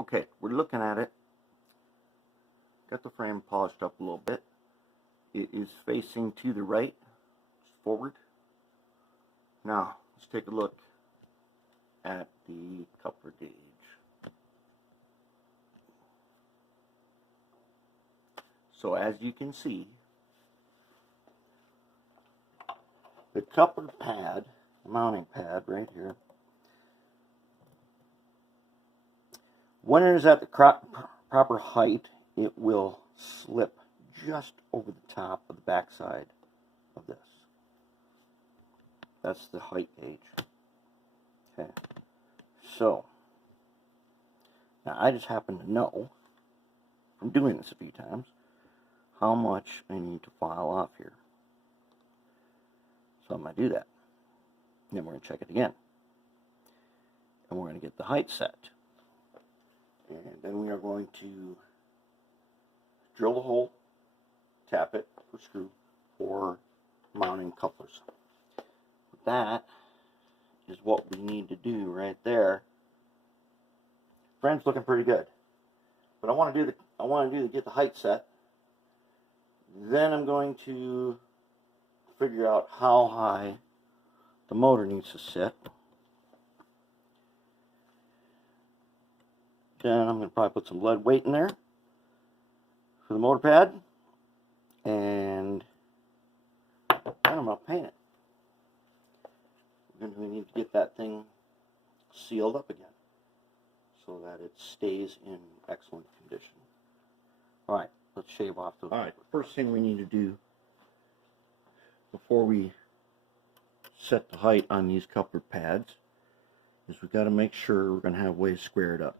Okay, we're looking at it. Got the frame polished up a little bit. It is facing to the right, forward. Now, let's take a look at the coupler gauge. So as you can see, the coupler pad, mounting pad right here, when it is at the proper height, it will slip just over the top of the backside of this. That's the height gauge. Okay. So, now I just happen to know, from doing this a few times, how much I need to file off here. So I'm going to do that. And then we're going to check it again. And we're going to get the height set. And then we are going to drill the hole, tap it for screw, or mounting couplers. That is what we need to do right there. Frame's looking pretty good. But I want to get the height set. Then I'm going to figure out how high the motor needs to sit. Then I'm going to probably put some lead weight in there for the motor pad. And then I'm going to paint it. We need to get that thing sealed up again so that it stays in excellent condition. Alright, let's shave off those. Alright, first thing we need to do before we set the height on these coupler pads is we've got to make sure we're going to have ways squared up.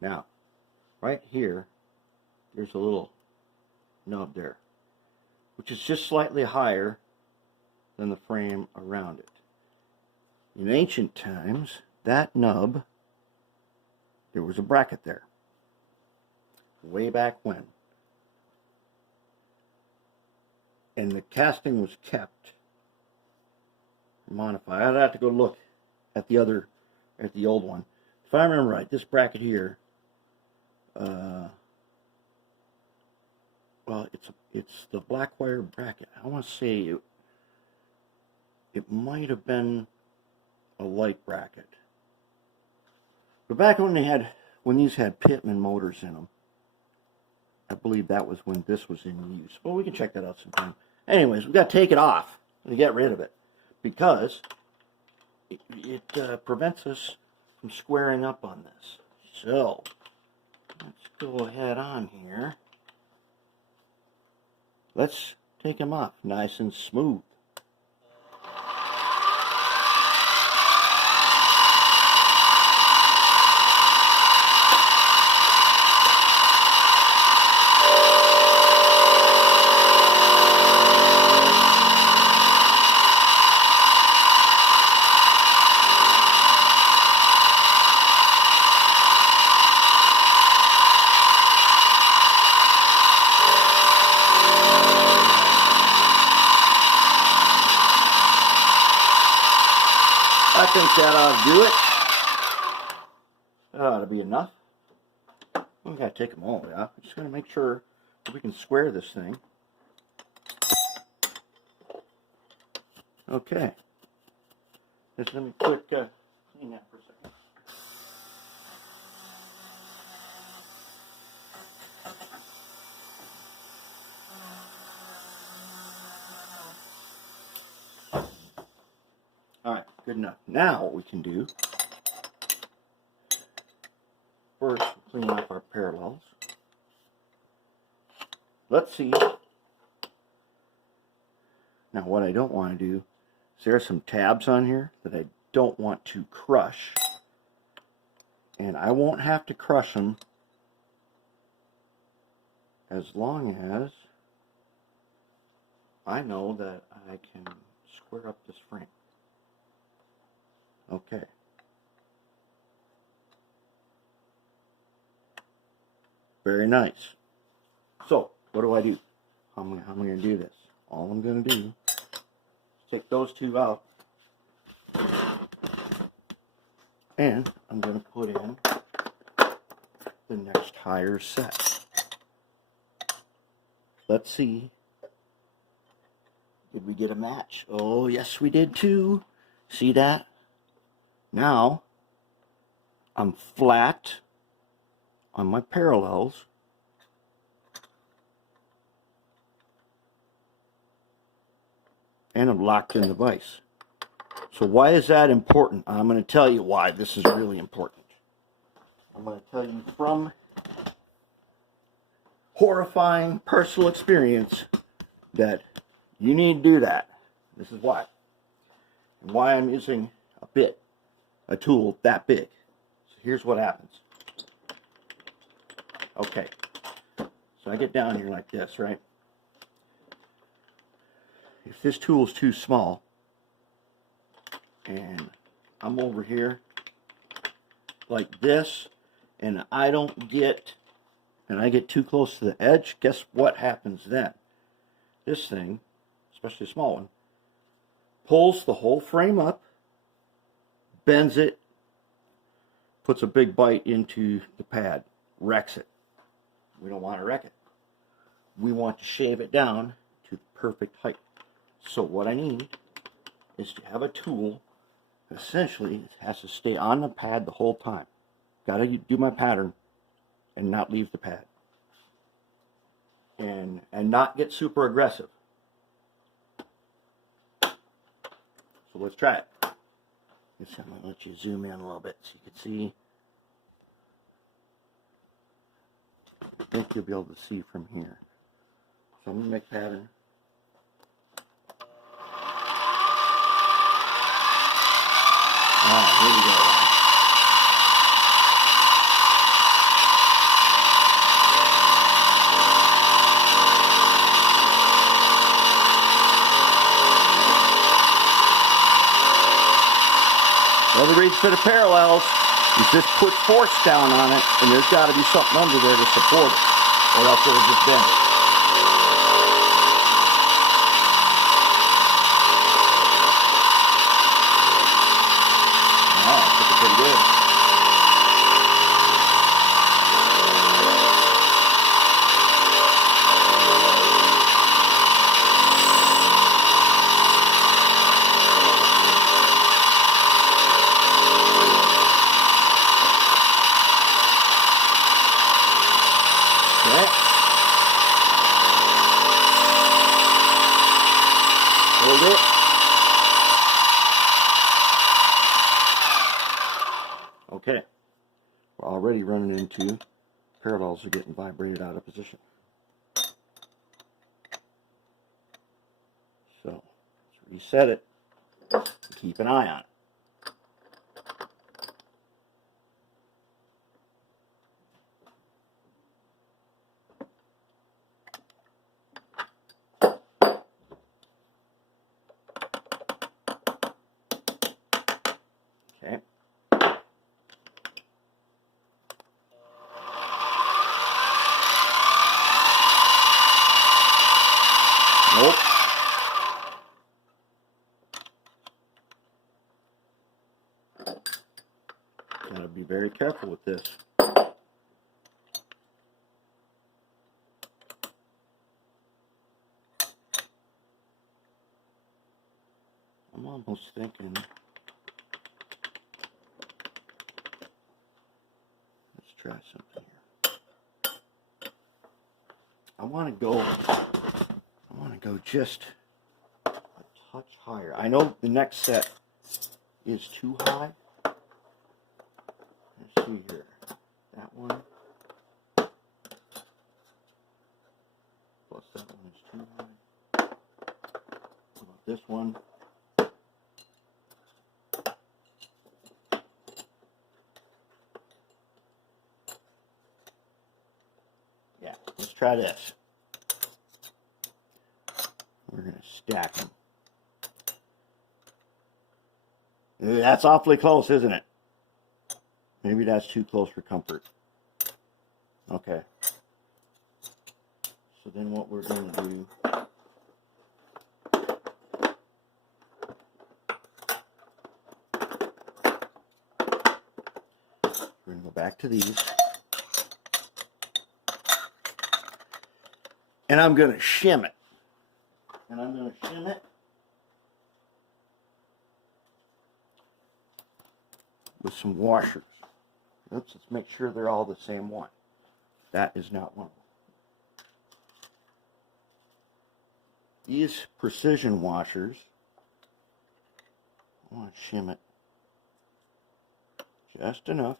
Now, right here, there's a little nub there, which is just slightly higher than the frame around it. In ancient times, that nub, there was a bracket there. Way back when. And the casting was kept modified. I'd have to go look at the old one. If I remember right, this bracket here, well, it's the black wire bracket. I want to say it might have been a light bracket. But back when these had Pitman motors in them, I believe that was when this was in use. Well, we can check that out sometime. Anyways, we've got to take it off and get rid of it because it prevents us from squaring up on this. So, let's go ahead on here. Let's take them off nice and smooth. I think that ought to do it. That ought to be enough. We've got to take them all the way off. I'm just going to make sure that we can square this thing. Okay. Just let me quick clean that for a second. Alright, good enough. Now what we can do, first clean off our parallels. Let's see. Now what I don't want to do is there are some tabs on here that I don't want to crush. And I won't have to crush them as long as I know that I can square up this frame. Okay. Very nice. So, what do? How am I going to do this? All I'm going to do is take those two out. And I'm going to put in entire set. Let's see. Did we get a match? Oh, yes, we did too. See that? Now, I'm flat on my parallels. And I'm locked in the vise. So why is that important? I'm going to tell you why this is really important. I'm going to tell you from horrifying personal experience that you need to do that. This is why. And why I'm using a tool that big. So here's what happens. Okay. So I get down here like this, right? If this tool is too small, and I'm over here like this, and I get too close to the edge, guess what happens then? This thing, especially a small one, pulls the whole frame up, bends it, puts a big bite into the pad, wrecks it. We don't want to wreck it. We want to shave it down to the perfect height. So what I need is to have a tool that essentially has to stay on the pad the whole time. Got to do my pattern and not leave the pad. And not get super aggressive. So let's try it. I'm going to let you zoom in a little bit so you can see. I think you'll be able to see from here. So I'm going to make pattern. Here we go. Well, the reason for the parallels is this puts force down on it, and there's got to be something under there to support it, or else it'll just bend it. Pretty good. Okay. Hold it. Okay, we're already running into parallels are getting vibrated out of position. So let's reset it and keep an eye on it. Okay. Nope. Gotta be very careful with this. I'm almost thinking, let's try something here. I want to go just a touch higher. I know the next set is too high. Let's see here. That one. Plus that one is too high. What about this one? Yeah, let's try this. We're going to stack them. That's awfully close, isn't it? Maybe that's too close for comfort. Okay. So then what we're going to do, we're going to go back to these. And I'm going to shim it. And I'm going to shim it with some washers. Oops, let's make sure they're all the same one. That is not one of them. These precision washers, I want to shim it just enough.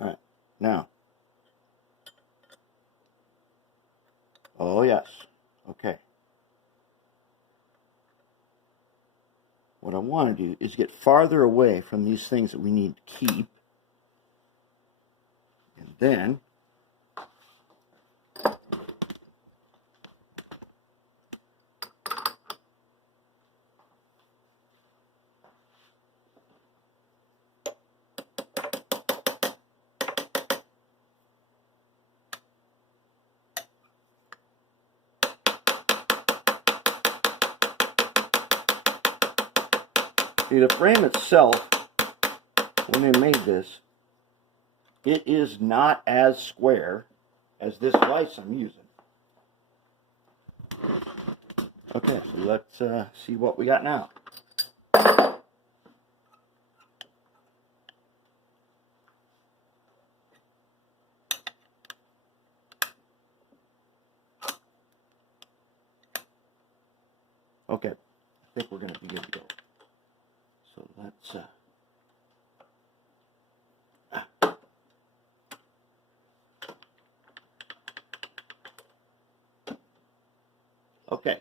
All right, now, oh yes, okay. What I want to do is get farther away from these things that we need to keep. And then see, the frame itself, when they made this, it is not as square as this vise I'm using. Okay, so let's see what we got now. Okay, I think we're going to be good to go. So let's okay.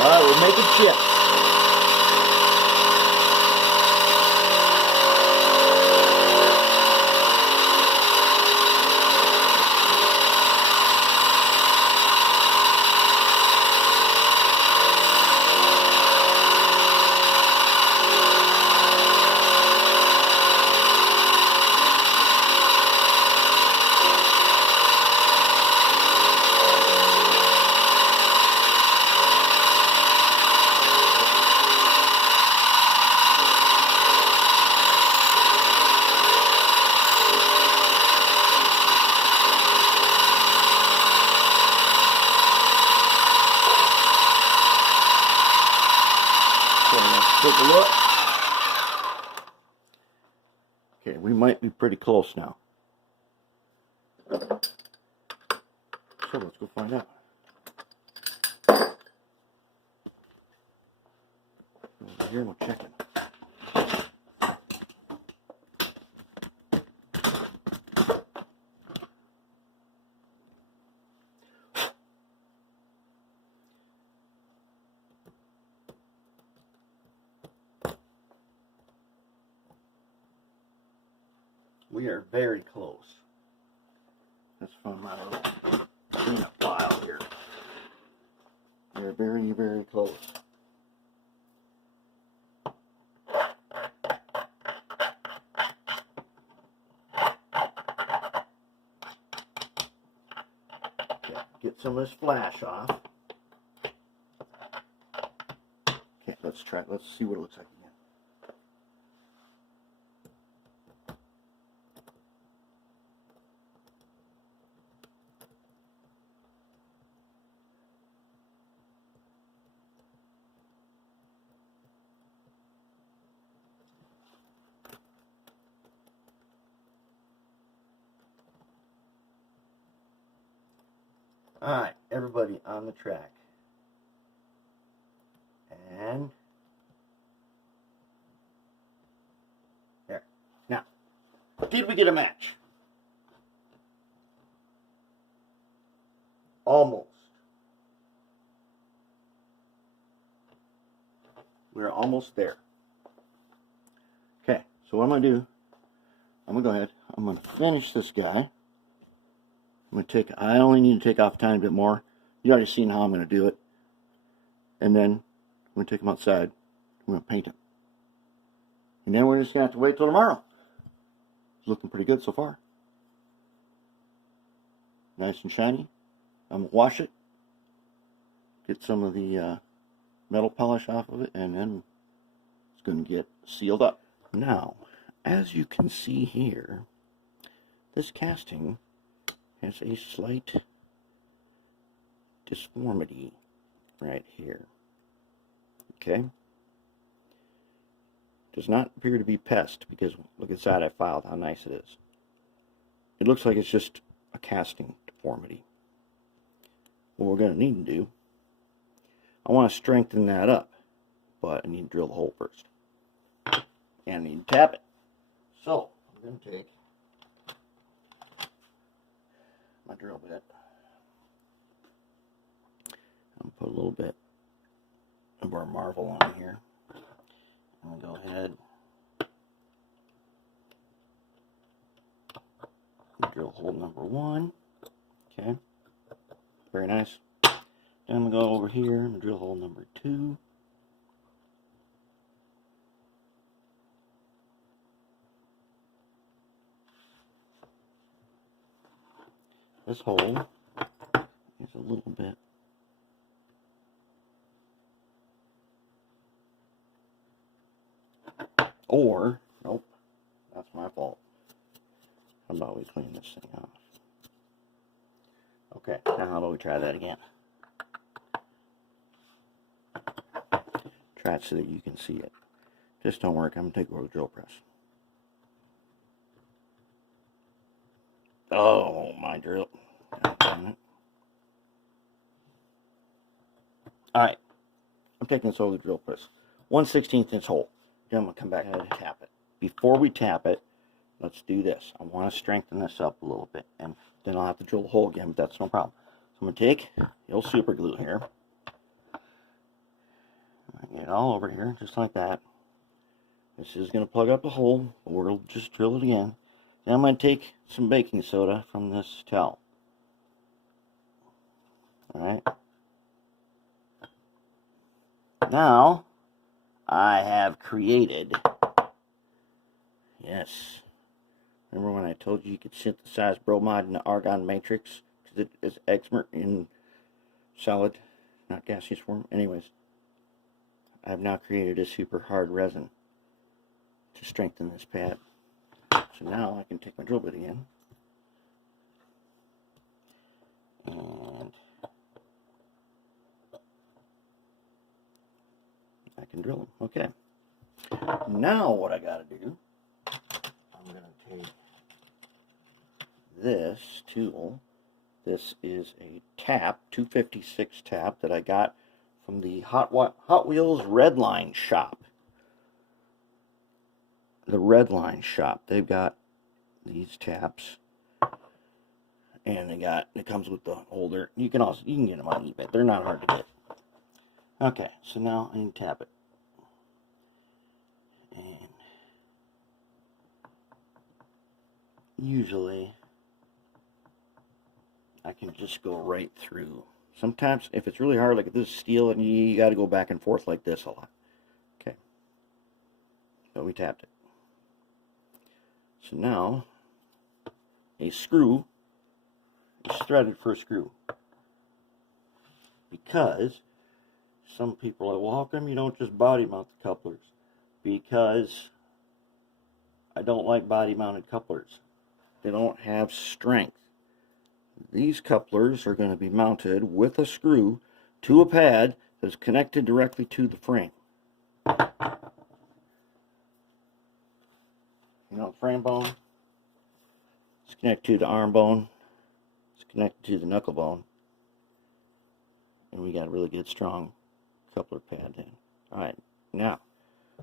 All right, we're making chips. Take a look. Okay, we might be pretty close now. So let's go find out. Over here, we'll check it. We are very close. Let's find my little cleanup pile here. We are very, very close. Okay, get some of this flash off. Okay, let's try it. Let's see what it looks like again. Alright, everybody on the track. And there. Now, did we get a match? Almost. We're almost there. Okay, so what I'm going to do, I'm going to go ahead. I'm going to finish this guy. I only need to take off a tiny bit more. You already seen how I'm going to do it. And then I'm going to take them outside. I'm going to paint them. And then we're just going to have to wait till tomorrow. It's looking pretty good so far. Nice and shiny. I'm going to wash it. Get some of the metal polish off of it. And then it's going to get sealed up. Now, as you can see here, this casting has a slight deformity right here. Okay? Does not appear to be pest, because look inside, I filed how nice it is. It looks like it's just a casting deformity. What we're going to need to do, I want to strengthen that up, but I need to drill the hole first. And I need to tap it. So, I'm going to take my drill bit. I'll put a little bit of our marble on here. I'm going to go ahead and drill hole number 1. Okay. Very nice. Then I'm going to go over here and drill hole number 2. This hole is a little bit nope, that's my fault. How about we clean this thing off? Okay, now how about we try that again? Try it so that you can see it. Just don't work. I'm going to take over the drill press. Oh, my drill. Alright, I'm taking this over the drill press. 1/16 inch hole. Then I'm going to come back and tap it. Before we tap it, let's do this. I want to strengthen this up a little bit, and then I'll have to drill the hole again, but that's no problem. So I'm going to take the old super glue here. Get it all over here, just like that. This is going to plug up the hole, but we'll just drill it again. Then I'm going to take some baking soda from this towel. Alright. Now, I have created, yes, remember when I told you could synthesize bromide in the argon matrix because it is expert in solid, not gaseous form? Anyways, I have now created a super hard resin to strengthen this pad. So now I can take my drill bit again and I can drill them. Okay. Now what I got to do, I'm going to take this tool. This is a tap, 256 tap that I got from the Hot Wheels Redline shop. The Redline shop. They've got these taps, and it comes with the holder. You can get them on eBay. They're not hard to get. Okay, so now I need to tap it. And usually I can just go right through. Sometimes if it's really hard, like if this is steel, and you got to go back and forth like this a lot. Okay, so we tapped it. So now a screw is threaded for a screw, because some people are like, well, how come you don't just body mount the couplers? Because I don't like body mounted couplers. They don't have strength. These couplers are going to be mounted with a screw to a pad that is connected directly to the frame. You know, the frame bone, it's connected to the arm bone, it's connected to the knuckle bone, and we got a really good strong coupler pad in. Alright, now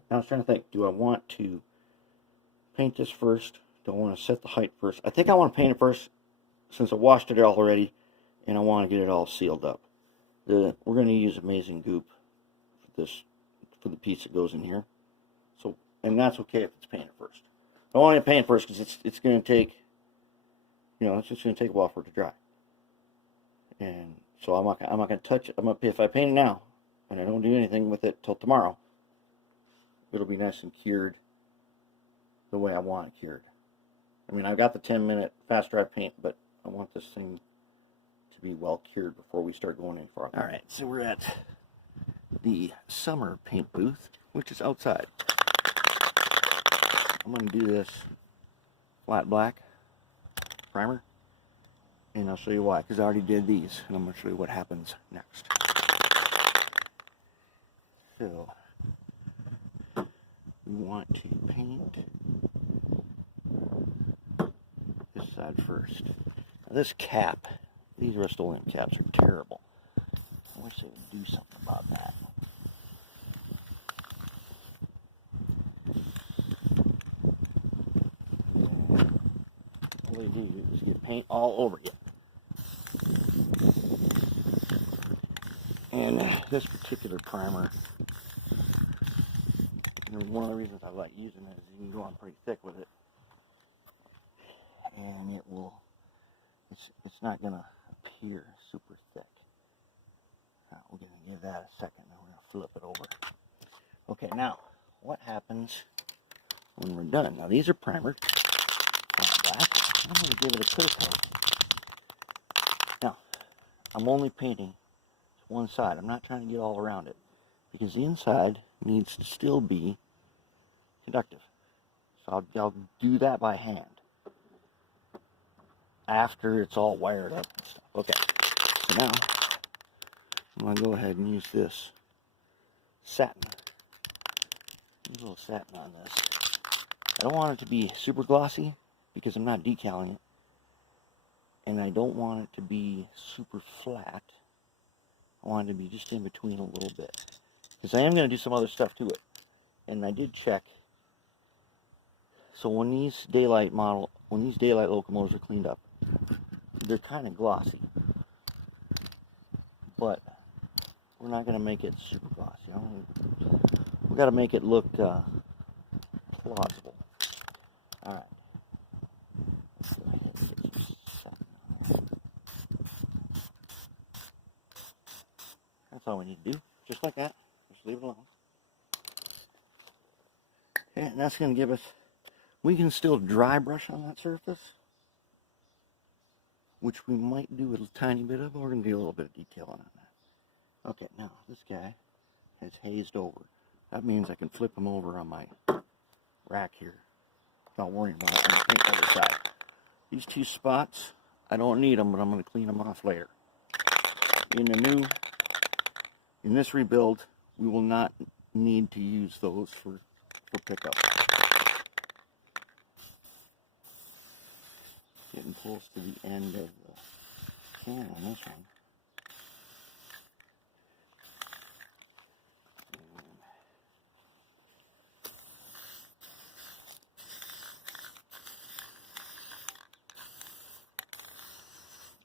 I was trying to think, do I want to paint this first? Do I want to set the height first? I think I want to paint it first, since I washed it already, and I want to get it all sealed up. We're going to use Amazing Goop for the piece that goes in here. So, and that's okay if it's painted first. I want to paint first because it's going to take, it's just going to take a while for it to dry. And so I'm not going to touch it. If I paint it now and I don't do anything with it till tomorrow, it'll be nice and cured the way I want it cured. I mean, I've got the 10-minute fast dry paint, but I want this thing to be well cured before we start going any farther. All right, so we're at the summer paint booth, which is outside. I'm going to do this flat black primer, and I'll show you why, because I already did these, and I'm going to show you what happens next. So, we want to paint this side first. Now this cap, these Rust-Oleum caps are terrible. I wish they would do something about that. All they do is get paint all over you. And this particular primer, one of the reasons I like using it is you can go on pretty thick with it, and it's not going to appear super thick. Now, we're going to give that a second, and we're going to flip it over. Okay, now, what happens when we're done? Now, these are primered. Black. I'm going to give it a clear coat. Now, I'm only painting one side. I'm not trying to get all around it, because the inside needs to still be conductive. So I'll do that by hand after it's all wired up and stuff. Okay, so now I'm going to go ahead and use this satin. Use a little satin on this. I don't want it to be super glossy because I'm not decaling it, and I don't want it to be super flat. I want it to be just in between a little bit, because I am going to do some other stuff to it. And I did check. So when these daylight locomotives are cleaned up, they're kind of glossy, but we're not going to make it super glossy. We've got to make it look plausible. All right. That's all we need to do. Just like that. Just leave it alone. Okay, and that's going to give us, we can still dry brush on that surface, which we might do a tiny bit of, but we're going to do a little bit of detail on that. Okay, now this guy has hazed over. That means I can flip him over on my rack here without worrying about it. I'm going to paint the other side. These two spots, I don't need them, but I'm going to clean them off later. In this rebuild, we will not need to use those for pickup. Getting close to the end of the can on this one.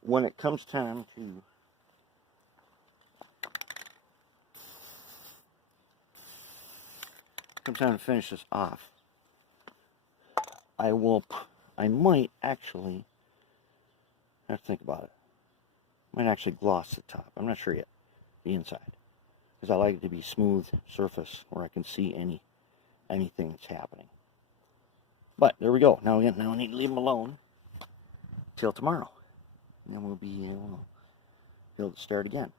When it comes time to finish this off, I might actually have to think about it. Might actually gloss the top. I'm not sure yet. The inside, because I like it to be smooth surface where I can see anything that's happening. But there we go. Now we need to leave them alone till tomorrow, and then we'll be able to start again.